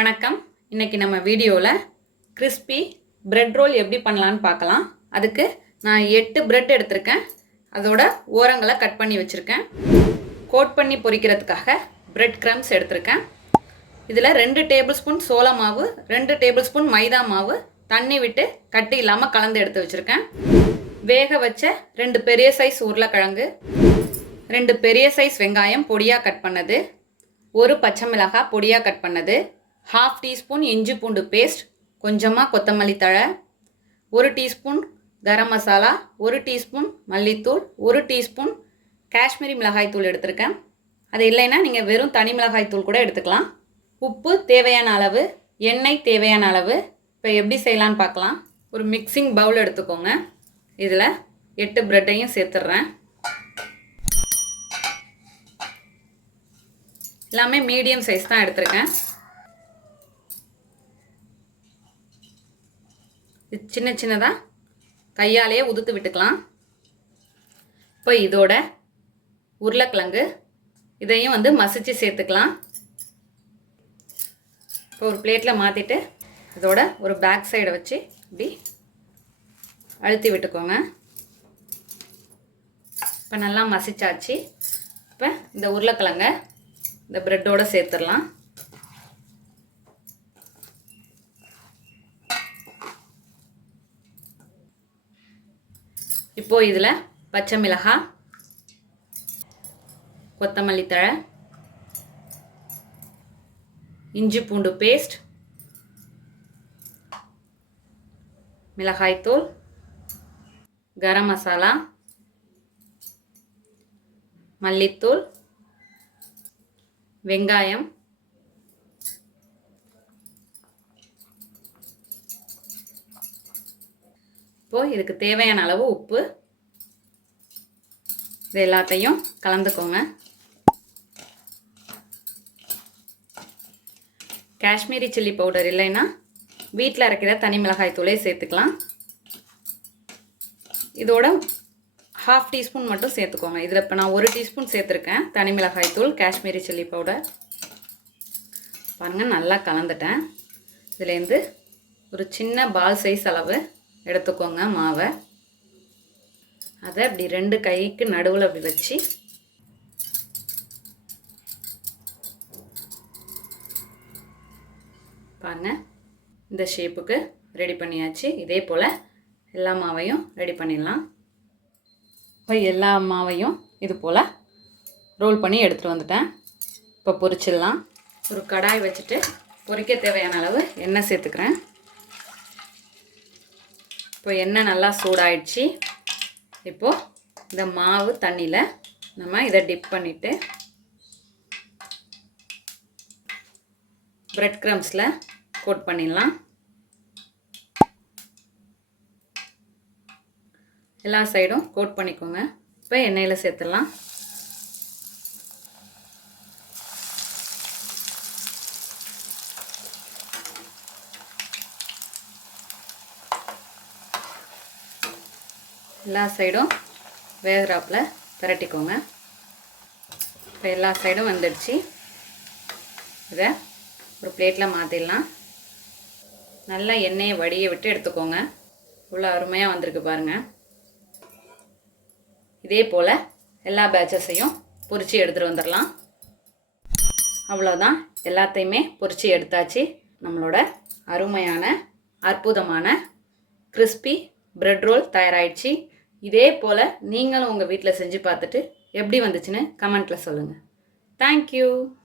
வணக்கம். இன்னைக்கு நம்ம வீடியோவில் கிறிஸ்பி பிரெட் ரோல் எப்படி பண்ணலான்னு பார்க்கலாம். அதுக்கு நான் 8 பிரெட் எடுத்திருக்கேன். அதோட ஓரங்களை கட் பண்ணி வச்சுருக்கேன். கோட் பண்ணி பொரிக்கிறதுக்காக பிரெட் கிரம்ஸ் எடுத்திருக்கேன். இதில் 2 டேபிள் ஸ்பூன் சோள மாவு, 2 டேபிள் ஸ்பூன் மைதா மாவு தண்ணி விட்டு கட்டி இல்லாமல் கலந்து எடுத்து வச்சுருக்கேன். வேக வச்ச 2 பெரிய சைஸ் உருளைக்கிழங்கு, 2 பெரிய சைஸ் வெங்காயம் பொடியாக கட் பண்ணது, 1 பச்சை மிளகாய் பொடியாக கட் பண்ணது, 1/2 டீஸ்பூன் இஞ்சி பூண்டு பேஸ்ட், கொஞ்சமாக கொத்தமல்லி தழை, 1 டீஸ்பூன் கரம் மசாலா, 1 டீஸ்பூன் மல்லித்தூள், 1 டீஸ்பூன் காஷ்மீரி மிளகாய் தூள் எடுத்திருக்கேன். அது இல்லைன்னா நீங்கள் வெறும் தனி மிளகாய் தூள் கூட எடுத்துக்கலாம். உப்பு தேவையான அளவு, எண்ணெய் தேவையான அளவு. இப்போ எப்படி செய்யலான்னு பார்க்கலாம். ஒரு மிக்சிங் பவுல் எடுத்துக்கோங்க. இதில் 8 பிரெட்டையும் சேர்த்துட்றேன். எல்லாமே மீடியம் சைஸ் தான் எடுத்திருக்கேன். சின்ன சின்னதாக கையாலேயே உதுத்து விட்டுக்கலாம். இப்போ இதோட உருளைக்கிழங்கு இதையும் மசிச்சு சேர்த்துக்கலாம். இப்போ ஒரு பிளேட்டில் மாற்றிட்டு இதோட ஒரு பேக் சைடை வச்சு இப்படி அழுத்தி விட்டுக்கோங்க. இப்போ நல்லா மசிச்சாச்சு. இப்போ இந்த உருளைக்கிழங்க இந்த பிரெட்டோடு சேர்த்துடலாம். இப்போது இதில் பச்சை மிளகாய், கொத்தமல்லி தழை, இஞ்சி பூண்டு பேஸ்ட், மிளகாய்த்தூள், கரம் மசாலா, மல்லித்தூள், வெங்காயம், இப்போது இதுக்கு தேவையான அளவு உப்பு, இது எல்லாத்தையும் கலந்துக்கோங்க. காஷ்மீரி சில்லி பவுடர் இல்லைன்னா வீட்டில் அரைக்கிற தனி மிளகாய் தூளே சேர்த்துக்கலாம். இதோட 1/2 டீஸ்பூன் மட்டும் சேர்த்துக்கோங்க. இதில் இப்போ நான் 1 டீஸ்பூன் சேர்த்துருக்கேன் தனி மிளகாய் தூள், காஷ்மீரி சில்லி பவுடர். பாருங்கள், நல்லா கலந்துட்டேன். இதுலேருந்து ஒரு சின்ன பால் சைஸ் அளவு எடுத்துக்கோங்க மாவை. அதை இப்படி 2 கைக்கு நடுவில் அப்படி வச்சு பாருங்கள், இந்த ஷேப்புக்கு ரெடி பண்ணியாச்சு. இதே போல் எல்லா மாவையும் ரெடி பண்ணிடலாம். இப்போ எல்லா மாவையும் இது போல் ரோல் பண்ணி எடுத்துகிட்டு வந்துட்டேன். இப்போ பொரிச்சிடலாம். ஒரு கடாய் வச்சுட்டு பொரிக்க தேவையான அளவு எண்ணெய் சேர்த்துக்கிறேன். இப்போ எண்ணெய் நல்லா சூடாயிடுச்சு. இப்போது இந்த மாவு தண்ணியில் நம்ம இதை டிப் பண்ணிவிட்டு பிரெட் கிரம்ஸில் கோட் பண்ணிடலாம். எல்லா சைடும் கோட் பண்ணிக்கோங்க. இப்போ எண்ணெயில் சேர்த்துடலாம். எல்லா சைடும் வேகிறாப்பில் திரட்டிக்கோங்க. இப்போ எல்லா சைடும் வந்துடுச்சு. இதை ஒரு பிளேட்டில் மாற்றிடலாம். நல்லா எண்ணெயை வடிய விட்டு எடுத்துக்கோங்க. இவ்வளோ அருமையாக வந்திருக்கு பாருங்கள். இதே போல் எல்லா பேட்சஸையும் பொரித்து எடுத்துகிட்டு வந்துடலாம். அவ்வளோதான், எல்லாத்தையுமே பொரித்து எடுத்தாச்சு. நம்மளோட அருமையான அற்புதமான கிறிஸ்பி பிரெட் ரோல் தயாராகிடுச்சு. இதே போல் நீங்களும் உங்கள் வீட்டில் செஞ்சு பார்த்துட்டு எப்படி வந்துச்சுன்னு கமெண்ட்டில் சொல்லுங்கள். தேங்க்யூ.